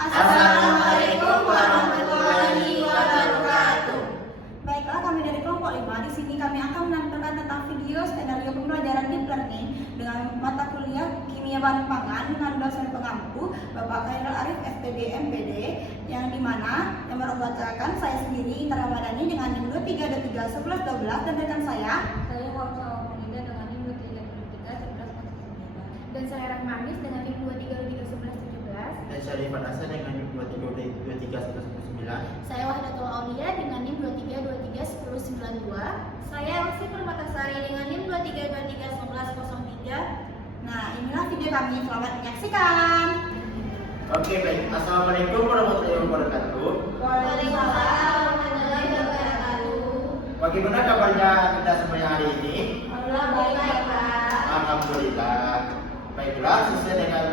Assalamualaikum warahmatullahi wabarakatuh. Baiklah, kami dari kelompok 5. Di sini kami akan menampilkan tentang video skenario pembelajaran deep learning dengan mata kuliah kimia bahan pangan dengan dosen pengampu Bapak Khairul Arif FPD MPD, yang dimana yang membacakan saya sendiri Intan Ramadhani dengan NIM 23231112 dan rekan saya Hamsa Wanida dengan NIM 232311 dan saya Rahmanis dengan NIM 23231117. Dan saya Rifan Hasan dengan NIM 23231119. Saya Wahdatul Aulia dengan NIM 23231092. Saya Elsi Permatasari dengan NIM 23231103. Nah, inilah video kami, selamat menyaksikan. Oke, baik. Assalamualaikum warahmatullahi wabarakatuh. Waalaikumsalam warahmatullahi wabarakatuh. Bagaimana kabarnya kita semuanya hari ini? Alhamdulillah baik, Pak. Alhamdulillah. Baiklah, sesuai dengan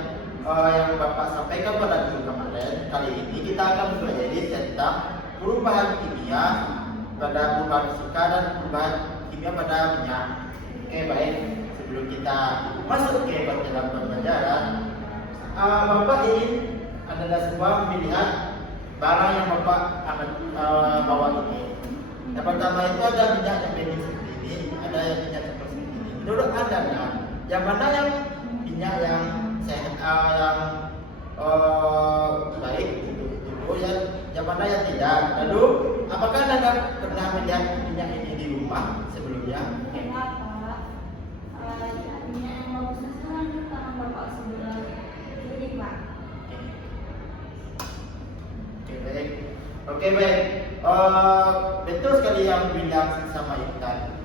yang Bapak sampaikan pada minggu kemarin, kali ini kita akan mempelajari tentang perubahan kimia pada perubahan fisika dan perubahan kimia pada minyak. Oke, baik. Sebelum kita masuk ke dalam pembelajaran, Bapak ingin adalah sebuah pilihan barang yang Bapak akan bawa ini. Yang pertama itu ada minyak yang bening seperti ini, ada yang minyak seperti ini. Menurut Anda, yang mana yang minyak yang sehat, yang baik untuk tubuh, yang mana yang tidak? Lalu, apakah Anda pernah melihat minyak ini di rumah sebelumnya? Kenapa? Minyak yang bagus sekarang di tangan Bapak sebelah kiri, Pak. Oke, baik. Oke, baik. Betul sekali yang bilang sama Intan.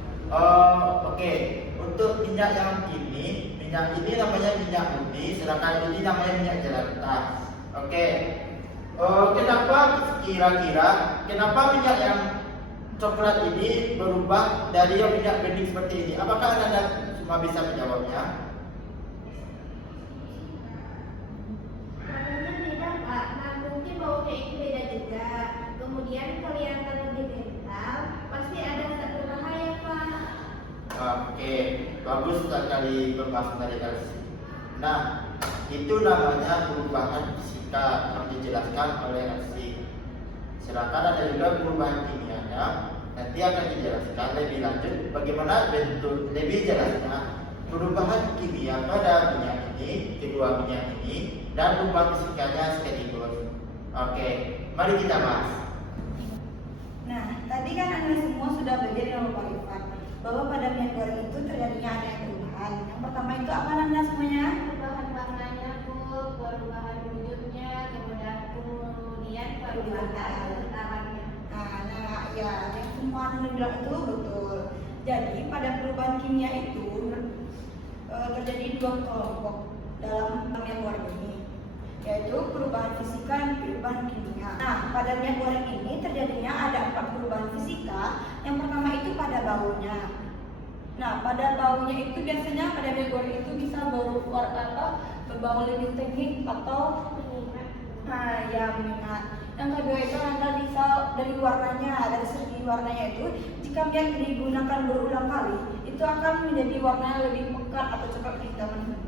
Oke, untuk minyak yang ini, minyak ini namanya minyak putih, sedangkan ini namanya minyak jelantah. Oke. Kenapa kenapa minyak yang coklat ini berubah dari yang minyak bening seperti ini? Apakah Anda semua bisa menjawabnya? Namanya beda, Pak. Nah, mungkin baunya itu beda juga. Kemudian kelihatan lebih kental. Pasti ada satu bahaya, Pak. Oke, bagus sekali pembahasan dari Elsi. Nah, itu namanya perubahan fisika yang dijelaskan oleh Elsi. Sedangkan ada juga perubahan kimianya. Nanti akan dijelaskan lebih lanjut bagaimana bentuk lebih jelasnya perubahan kimia pada minyak ini, kedua minyak ini, dan perubahan fisikanya sekaligus. Oke, mari kita bahas. Nah, tadi kan Anda semua sudah belajar dengan Bapak Irfan bahwa pada minyak goreng itu terjadinya ada yang perubahan. Yang pertama itu apa Anda semuanya? Perubahan warnanya, Bu, perubahan wujudnya, kemudian perubahan getarannya. Nah, ya, yang semua Anda bilang itu betul. Jadi pada perubahan kimia itu terjadi dua kelompok dalam minyak goreng ini, yaitu perubahan fisika dan perubahan kimia. Nah, pada minyak goreng ini terjadinya ada 4 perubahan fisika. Yang pertama itu pada baunya. Nah, pada baunya itu biasanya pada minyak goreng itu bisa berbau lebih tinggi atau menyengat. Yang kedua itu Anda bisa dari warnanya, dari segi warnanya itu jika minyak digunakan berulang kali itu akan menjadi warnanya lebih pekat atau coklat kehitaman.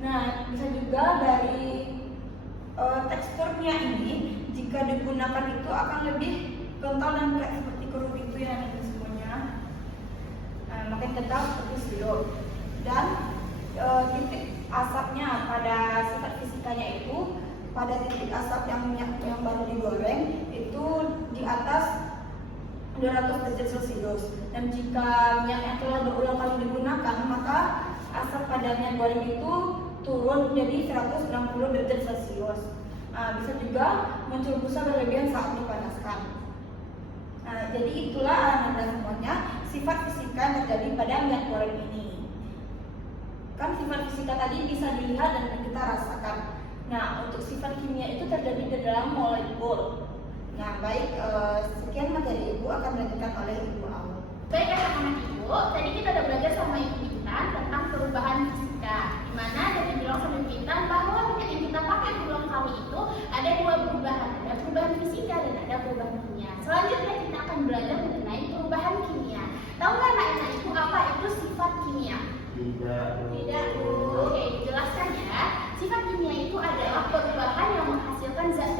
Nah, bisa juga dari tekstur minyak ini jika digunakan itu akan lebih kental dan kayak seperti kerut itu ya semuanya. Makin kental seperti sirup. Dan titik asapnya pada sifat fisikanya itu pada titik asap yang minyak yang baru digoreng itu di atas 200 derajat Celcius. Dan jika minyak yang telah berulang kali digunakan maka asap pada minyak goreng itu turun menjadi 160 derajat Celcius. Bisa juga muncul busa berlebihan saat dipanaskan. Jadi itulah Anda semuanya sifat fisika yang terjadi pada minyak goreng ini. Kan sifat fisika tadi bisa dilihat dan kita rasakan. Nah, untuk sifat kimia itu terjadi di dalam molekul. Nah, baik, sekian materi Ibu akan dilanjutkan oleh Ibu Aul. Baik anak-anak Ibu, tadi kita udah belajar sama Ibu Intan tentang perubahan fisika. Di mana ada dibilang sama Ibu Intan bahwa minyak yang kita pakai berulang kali itu ada 2 perubahan, ada perubahan fisika dan ada perubahan kimia. Selanjutnya kita akan belajar mengenai perubahan kimia. Tahu nggak anak-anak Ibu apa itu sifat kimia? Tidak, Bu. Oke, dijelaskan ya. Sifat kimia itu adalah perubahan yang menghasilkan zat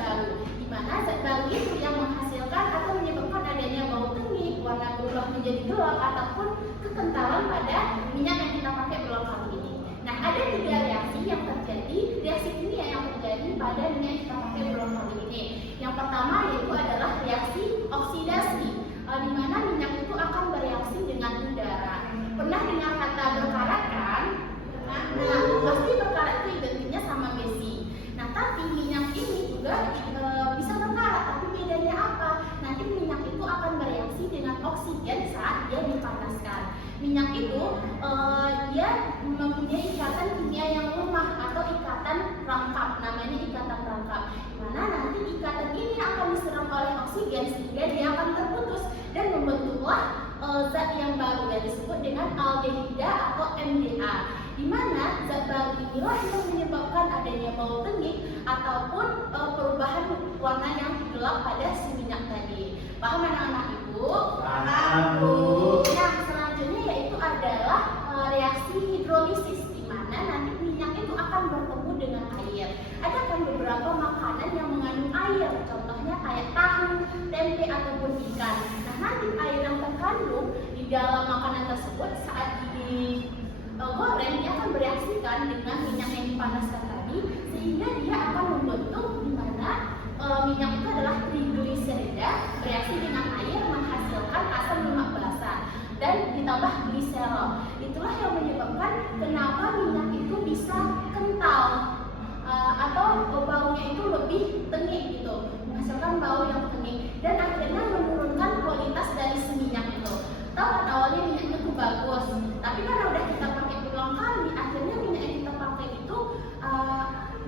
menjadi gelap ataupun kekentalan pada minyak yang kita pakai berulang kali ini. Nah, ada 3 reaksi yang terjadi, reaksi kimia yang terjadi pada minyak yang kita pakai berulang kali ini. Yang pertama yaitu adalah reaksi oksidasi, di mana minyak itu akan bereaksi dengan udara. Pernah dengar kata berkarat kan? Nah, pasti berkarat itu identiknya sama besi. Nah, tapi minyak ini juga bisa berkarat, tapi bedanya apa? Nanti minyak itu akan bereaksi dengan oksigen saat dia dipanaskan. Minyak itu dia mempunyai ikatan kimia yang lemah atau ikatan rangkap, namanya ikatan rangkap. Dimana nanti ikatan ini akan diserang oleh oksigen sehingga dia akan terputus dan membentuklah zat yang baru yang disebut dengan aldehida atau MDA. Di mana zat baru inilah yang menyebabkan adanya bau tengik ataupun perubahan warna yang gelap pada si minyak tadi. Paham anak-anak ibu? Paham, Bu. Nah, selanjutnya yaitu adalah reaksi hidrolisis, di mana nanti minyak itu akan bertemu dengan air. Ada kan beberapa makanan yang mengandung air, contohnya kayak tahu, tempe ataupun ikan. Nah, nanti air yang terkandung di dalam makanan tersebut saat goreng dia akan bereaksikan dengan minyak yang dipanaskan tadi, sehingga dia akan membentuk di mana minyak itu adalah trigliserida bereaksi dengan air menghasilkan asam lemak basah dan ditambah gliserol. Itulah yang menyebabkan kenapa minyak itu bisa kental atau baunya itu lebih tengik gitu, menghasilkan bau yang tengik dan akhirnya menurunkan kualitas dari si minyak itu. Tahu kan awalnya minyaknya itu bagus, tapi karena udah kita pakai berulang kali, akhirnya minyak yang kita pakai itu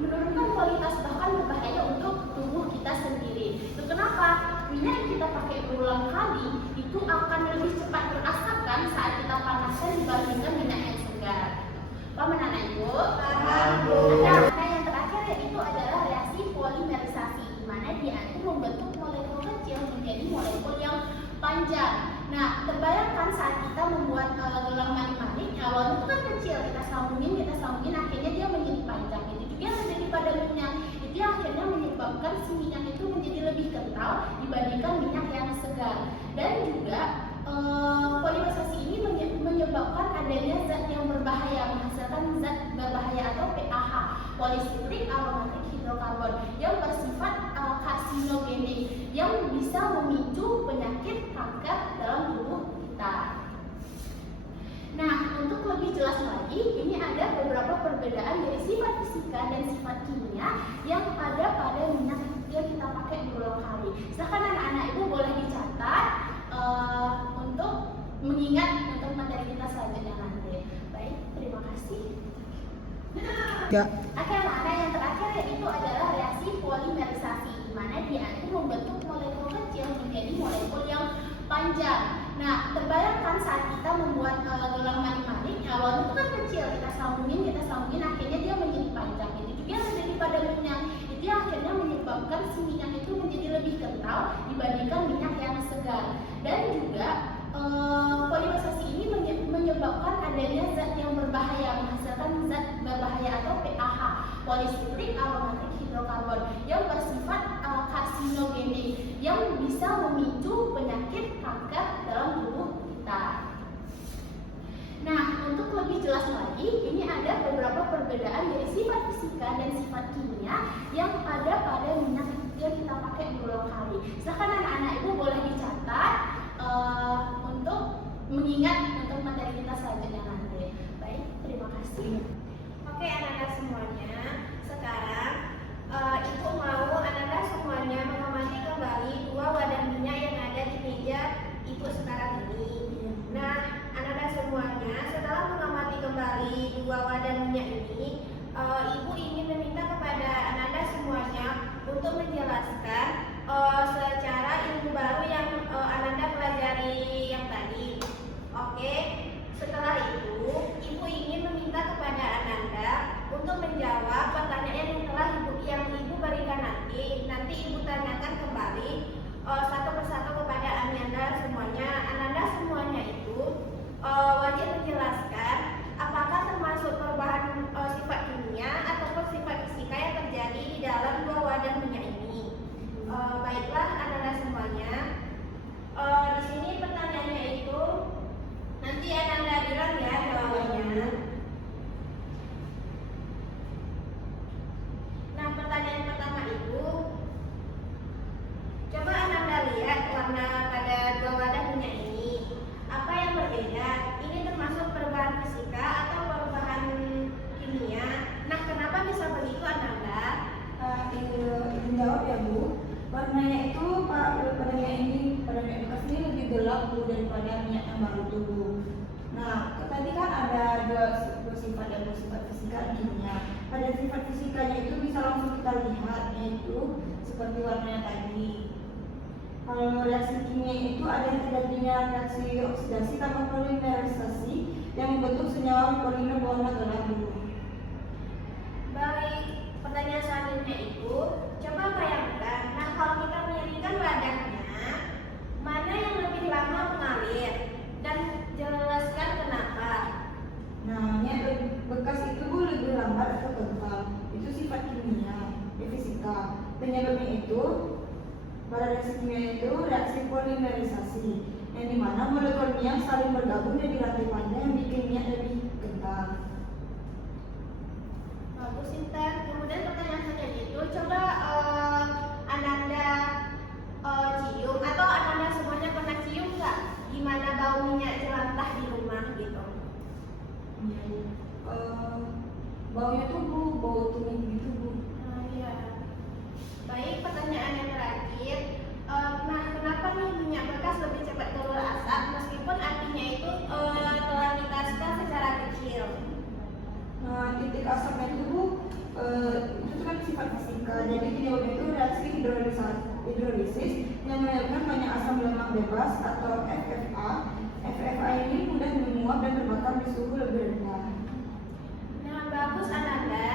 menurunkan kualitas, bahkan berbahaya untuk tubuh kita sendiri. Itu kenapa? Minyak yang kita pakai berulang kali itu akan lebih cepat terasapkan saat kita panaskan dibandingkan minyak yang segar. Paham anak ibu? Paham, Bu. Nah, yang terakhir yaitu adalah reaksi polimerisasi, di mana dia itu membentuk molekul kecil menjadi molekul yang panjang. Nah, terbayangkan saat kita membuat gelang manik-manik, awalnya itu kan kecil, kita sambungin, akhirnya dia menjadi panjang. Itu juga yang terjadi pada minyak. Itu yang akhirnya menyebabkan si minyak itu menjadi lebih kental dibandingkan minyak yang segar. Dan juga polimerisasi ini menyebabkan adanya zat yang berbahaya, menghasilkan zat berbahaya atau PAH, polisitrik aromatik hidrokarbon, yang bersifat karsinogenik, yang bisa memicu penyakit kanker dalam tubuh kita. Nah, untuk lebih jelas lagi, ini ada beberapa perbedaan dari sifat fisika dan sifat kimia yang ada pada minyak yang kita pakai berulang kali. Silahkan anak-anak ibu boleh dicatat untuk mengingat untuk materi kita selanjutnya nanti. Baik, terima kasih. Oke, anak-anak, yang terakhir yaitu adalah reaksi polimerisasi, di mana dia itu membentuk molekul kecil menjadi molekul yang panjang. Nah, terbayangkan saat kita membuat gelang manik-manik, awalnya itu kan kecil, kita sambungin, akhirnya dia menjadi panjang. Itu juga yang terjadi pada minyak. Itu yang akhirnya menyebabkan si minyak itu menjadi lebih kental dibandingkan minyak yang segar. Dan juga polimerisasi ini menyebabkan adanya zat yang berbahaya, menghasilkan zat berbahaya atau PAH, polisitrik aromatik hidrokarbon, yang bersifat karsinogenik, yang bisa memicu penyakit kanker dalam tubuh kita. Nah, untuk lebih jelas lagi, ini ada beberapa perbedaan dari sifat fisika dan sifat kimia yang ada pada minyak yang kita pakai berulang kali. Silahkan anak-anak ibu boleh dicatat untuk mengingat untuk materi kita selanjutnya nanti. Baik, terima kasih. Oke anak-anak semuanya, sekarang ibu mau anak-anak semuanya mengamati kembali 2 wadah minyak yang ada di meja ibu sekarang ini. Nah, anak-anak semuanya, setelah mengamati kembali 2 wadah minyak ini, ibu ingin meminta kepada anak-anak semuanya untuk menjelaskan secara ilmu baru yang anak-anak pelajari yang tadi. Oke, setelah itu ibu ingin meminta kepada anak-anak untuk menjawab pertanyaan yang ibu berikan nanti. Nanti ibu tanyakan kembali satu persatu kepada anak-anak semuanya. Anak-anak semuanya itu wajib menjelaskan apakah termasuk perubahan sifat kimia ataupun sifat fisika yang terjadi di dalam 2 wadah minyak ini. Baiklah anak-anak semuanya, di sini pertanyaannya itu yang baru tubuh. Nah, tadi kan ada dua sifat, ada sifat fisika dan kimia. Pada sifat fisikanya itu bisa langsung kita lihat, yaitu seperti warnanya tadi. Kalau reaksi kimia itu ada yang terjadinya reaksi oksidasi tanpa polimerisasi yang membentuk senyawa polimer berwarna gelap biru. Baik, pertanyaan selanjutnya itu, coba bayangkan, nah kalau kita menyaringkan wadahnya, mana yang lebih lama mengalir? Dan jelaskan kenapa. Nah, bekas itu lebih lambat atau kental. Itu sifat kimia, fisika. Penyebabnya itu pada reaksi kimia itu reaksi polimerisasi, yang dimana molekul minyak saling bergabung dan di rantai panjang yang bikin minyak lebih kental. Bagus, Intan. Kemudian pertanyaan selanjutnya itu, coba Ananda cium atau Ananda semuanya pernah cium nggak? Gimana bau minyak jelantah di rumah gitu? Baunya tuh bau tumis gitu Bu. Iya. Baik, pertanyaan yang terakhir. Nah, kenapa nih minyak bekas lebih cepat keluar asap meskipun apinya itu telah ditaskan secara kecil? Nah, titik asapnya itu Bu, itu kan sifat fisika. Jadi penyebabnya itu reaksi hidrolisis yang menyebabkan banyak asam lemak bebas atau FFA. FFA ini mudah menguap dan terbakar di suhu lebih rendah. Nah, bagus Ananda.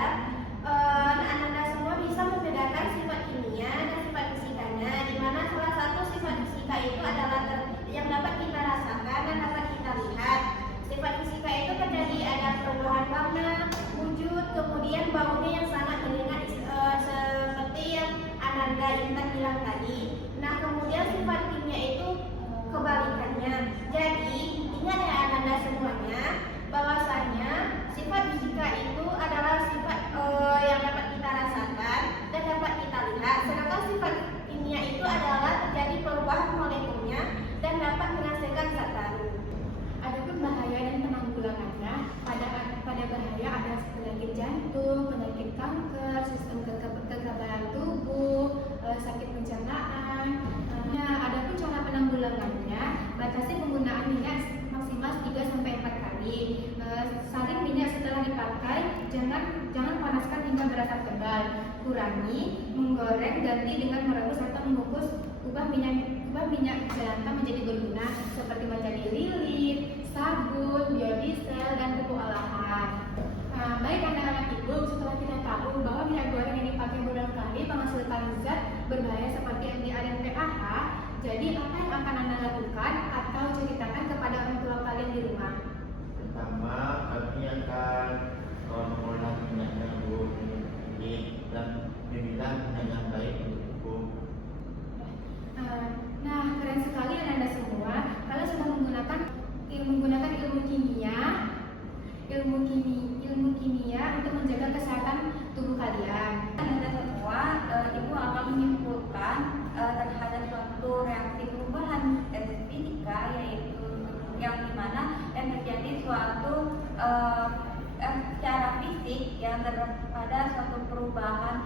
Ananda semua bisa membedakan sifat kimia dan sifat fisikanya, di mana salah satu sifat fisika itu adalah yang dapat kita rasakan dan dapat kita lihat. Sifat fisika itu terjadi ada perubahan warna, wujud, kemudian baunya yang sangat menyengat seperti yang Ananda Intan bilang tadi. Nah, kemudian sifat kimia itu kebalikannya. Jadi, ingat ya Ananda semuanya, bahwasanya sifat fisika itu adalah sifat yang dapat kita rasakan dan dapat kita lihat, sedangkan sifat kimia itu adalah terjadi perubahan molekulnya dan dapat menghasilkan zat baru. Adapun bahaya dan penanggulangannya, pada bahaya ada penyakit jantung, penyakit kanker, sistem kekebalan tubuh, sakit pencernaan. Nah, adapun cara penanggulangannya, batasi penggunaan minyak maksimal 3-4 kali. Saring minyak setelah dipakai, jangan panaskan hingga berasap tebal. Kurangi menggoreng, ganti dengan merebus atau mengukus. Ubah minyak jelantah menjadi berguna seperti menjadi lilin, sabun, biodiesel, dan pupuk olahan. Nah, baik anak-anak ibu, setelah kita tahu bahwa minyak goreng yang dipakai berulang kali menghasilkan zat berbahaya seperti MDA dan PAH, jadi apa yang akan Anda lakukan atau ceritakan kepada orang tua kalian di rumah? Pertama, kami akan mengolah minyaknya ini dan memilah minyak yang baik untuk tubuh. Nah, keren sekali Anda semua. Kalian sudah menggunakan ilmu kimia untuk menjaga kesehatan tubuh kalian. Anda semua, Ibu akan menyimpulkan terhadap suatu reaksi perubahan fisika, yaitu yang dimana yang terjadi suatu secara fisik yang pada suatu perubahan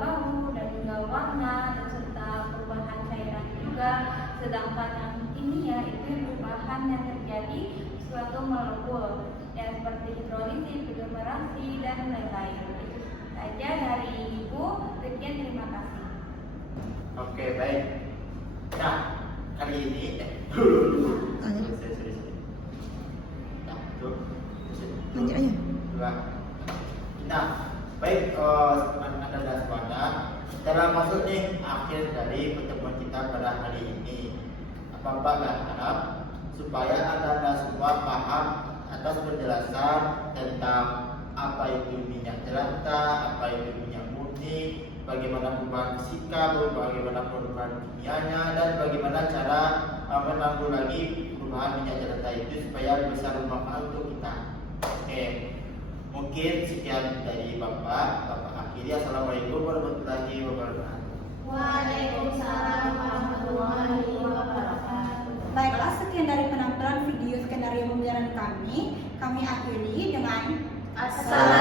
bau dan juga warna dan serta perubahan cairan juga. Sedangkan yang kimia itu perubahan yang terjadi suatu molekul yang seperti hidrolisis, polimerasi dan lain-lain. Itu saja dari Ibu. Sekian, terima kasih. Oke, baik. Nah, kali ini sorry. Nah, tuh. Lanjut aja. Dua. Nah, baik Anda dan semuanya, kita masuk nih akhir dari pertemuan kita pada hari ini. Apa-apa berharap supaya Anda semua paham atas penjelasan tentang apa itu minyak jelantah, apa itu minyak murni, bagaimana perubahan fisika, bagaimana perubahan kimianya, dan bagaimana cara menanggulangi perubahan minyak jelantah itu supaya bisa bermanfaat untuk kita. Oke, mungkin sekian dari Bapak akhiri. Assalamualaikum warahmatullahi wabarakatuh. Waalaikumsalam warahmatullahi wabarakatuh. Baiklah, sekian dari penampilan video skenario pembelajaran kami. Kami akhiri dengan Assalamualaikum